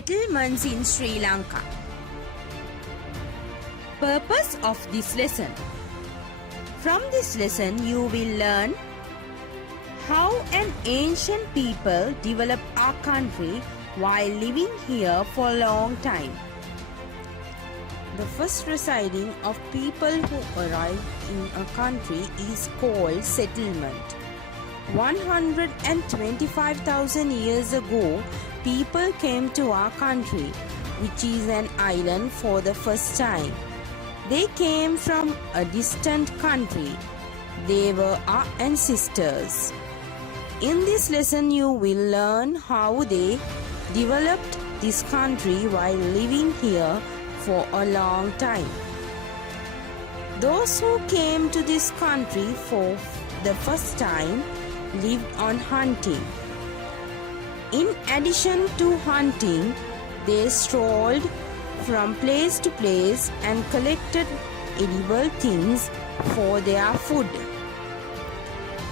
Settlements in Sri Lanka. Purpose of this lesson. From this lesson you will learn how an ancient people developed our country while living here for a long time. The first residing of people who arrived in a country is called settlement. 125,000 years ago, people came to our country, which is an island, for the first time. They came from a distant country. They were our ancestors. In this lesson, you will learn how they developed this country while living here for a long time. Those who came to this country for the first time lived on hunting. In addition to hunting, they strolled from place to place and collected edible things for their food.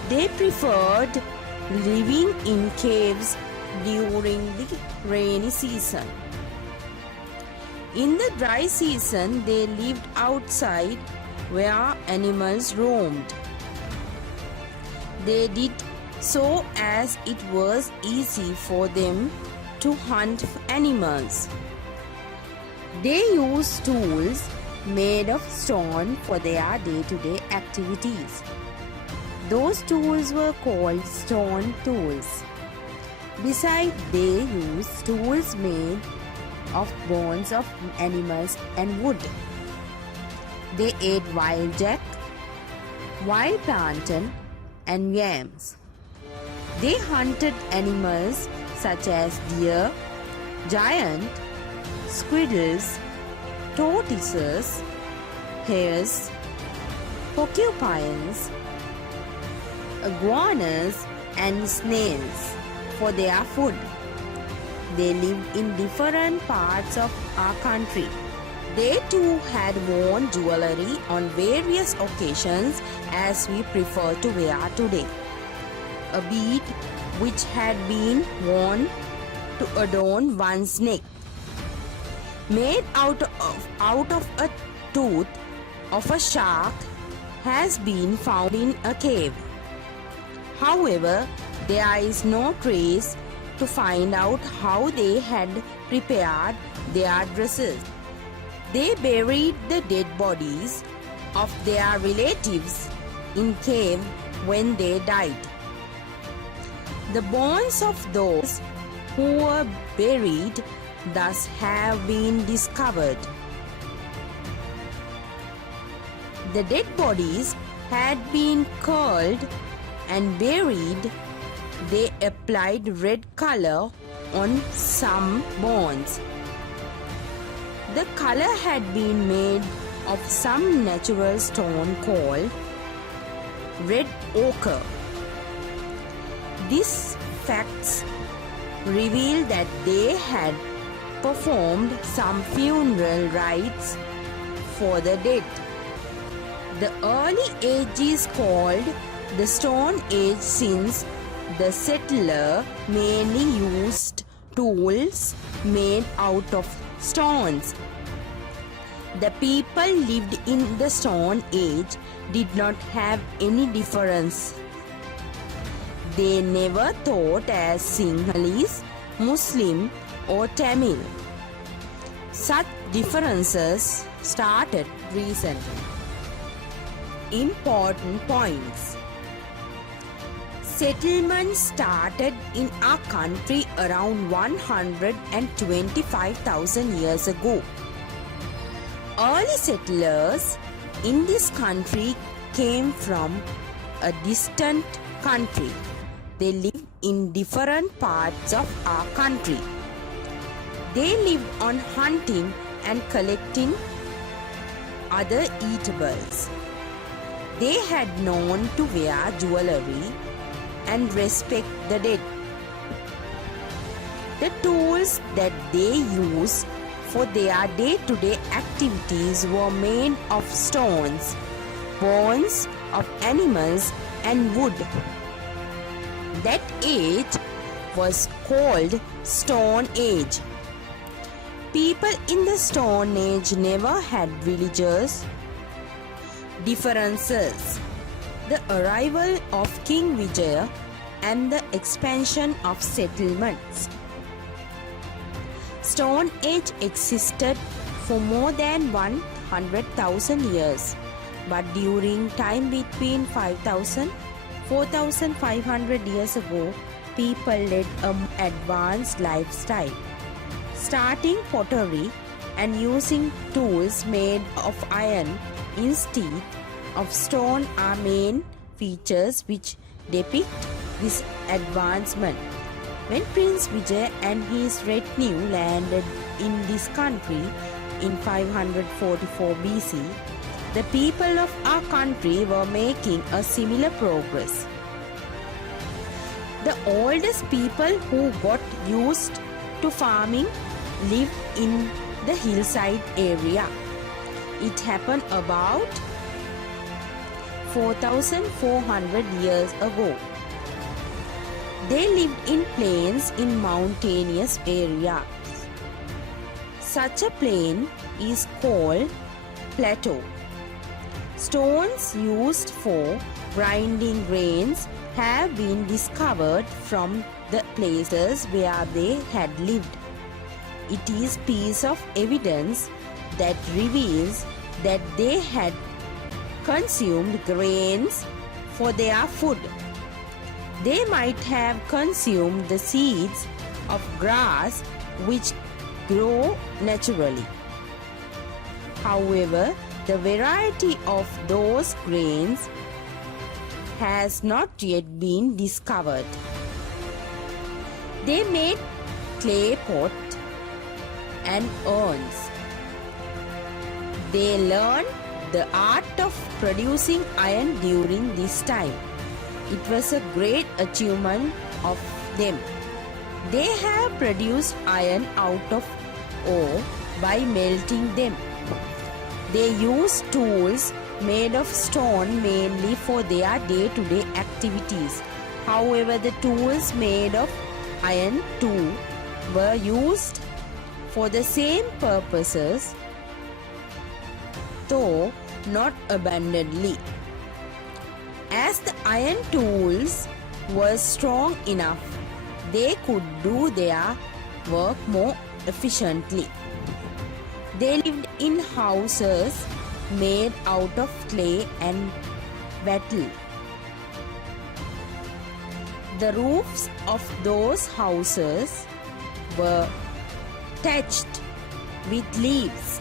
They preferred living in caves during the rainy season. In the dry season, they lived outside where animals roamed. They did so as it was easy for them to hunt animals. They used tools made of stone for their day-to-day activities. Those tools were called stone tools. Besides, they used tools made of bones of animals and wood. They ate wild jack, wild plantain, and yams. They hunted animals such as deer, giant, squirrels, tortoises, hares, porcupines, iguanas, and snails for their food. They lived in different parts of our country. They too had worn jewelry on various occasions as we prefer to wear today. A bead which had been worn to adorn one's neck, made out of a tooth of a shark, has been found in a cave. However, there is no trace to find out how they had prepared their dresses. They buried the dead bodies of their relatives in cave when they died. The bones of those who were buried thus have been discovered. The dead bodies had been curled and buried. They applied red color on some bones. The color had been made of some natural stone called red ochre. These facts reveal that they had performed some funeral rites for the dead. The early age is called the Stone Age since the settler mainly used tools made out of stones. The people lived in the Stone Age did not have any difference. They never thought as Sinhalese, Muslim, or Tamil. Such differences started recently. Important points. Settlements started in our country around 125,000 years ago. Early settlers in this country came from a distant country. They lived in different parts of our country. They lived on hunting and collecting other eatables. They had known to wear jewelry and respect the dead. The tools that they used for their day-to-day activities were made of stones, bones of animals, and wood. That age was called Stone Age. People in the Stone Age never had religious differences. The arrival of King Vijaya and the expansion of settlements. Stone Age existed for more than 100,000 years, but during time between 5,000 4,500 years ago, people led an advanced lifestyle, starting pottery and using tools made of iron instead of stone are main features which depict this advancement. When Prince Vijay and his retinue landed in this country in 544 BC, the people of our country were making a similar progress. The oldest people who got used to farming lived in the hillside area. It happened about 4,400 years ago. They lived in plains in mountainous areas. Such a plain is called plateau. Stones used for grinding grains have been discovered from the places where they had lived. It is a piece of evidence that reveals that they had consumed grains for their food. They might have consumed the seeds of grass which grow naturally. However, the variety of those grains has not yet been discovered. They made clay pot and urns. They learned the art of producing iron during this time. It was a great achievement of them. They have produced iron out of ore by melting them. They use tools made of stone mainly for their day-to-day activities. However, the tools made of iron too were used for the same purposes, though not abundantly. As the iron tools were strong enough, they could do their work more efficiently. They lived in houses made out of clay and wattle. The roofs of those houses were thatched with leaves.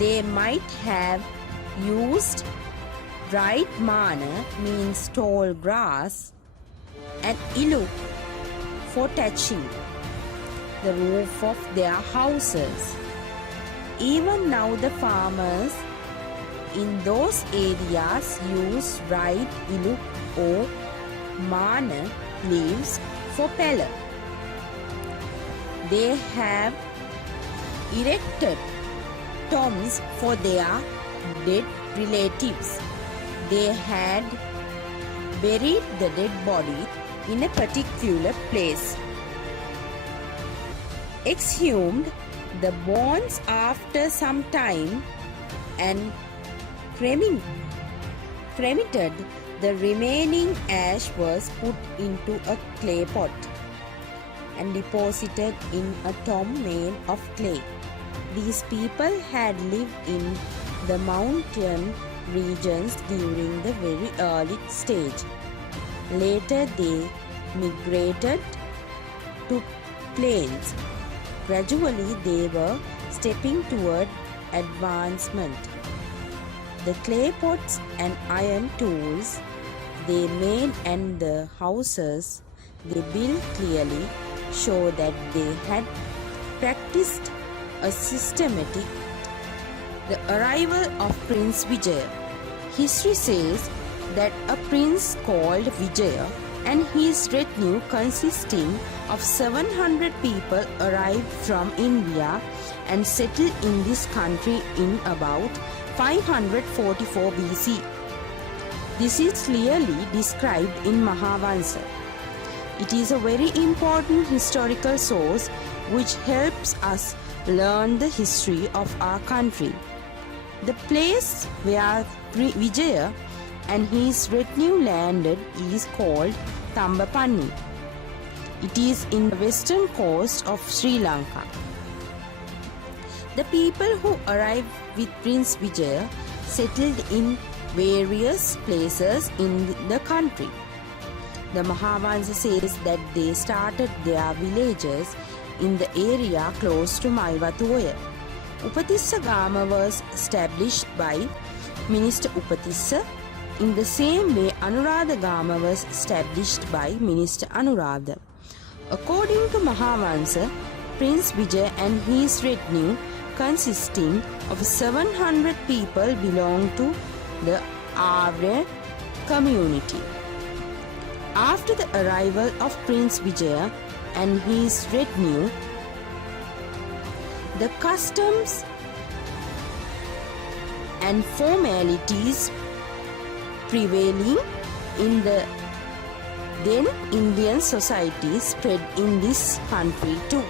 They might have used bright manna, means tall grass, and iluk for thatching the roof of their houses. Even now the farmers in those areas use dried iluk or manna leaves for pellet. They have erected tombs for their dead relatives. They had buried the dead body in a particular place, exhumed the bones after some time, and cremated the remaining ash was put into a clay pot and deposited in a tomb made of clay. These people had lived in the mountain regions during the very early stage. Later they migrated to plains. Gradually they were stepping toward advancement. The clay pots and iron tools they made and the houses they built clearly show that they had practiced a systematic. The arrival of Prince Vijaya. History says that a prince called Vijaya and his retinue consisting of 700 people arrived from India and settled in this country in about 544 BC. This is clearly described in Mahavansa. It is a very important historical source which helps us learn the history of our country. The place where Vijaya and his retinue landed is called Tambapanni. It is in the western coast of Sri Lanka. The people who arrived with Prince Vijaya settled in various places in the country. The Mahavansa says that they started their villages in the area close to Maiwathuoya. Upatissa Gama was established by Minister Upatissa. In the same way, Anuradha Gama was established by Minister Anuradha. According to Mahavansa, Prince Vijay and his retinue, consisting of 700 people, belong to the Arya community. After the arrival of Prince Vijaya and his retinue, the customs and formalities prevailing in the then Indian society spread in this country too.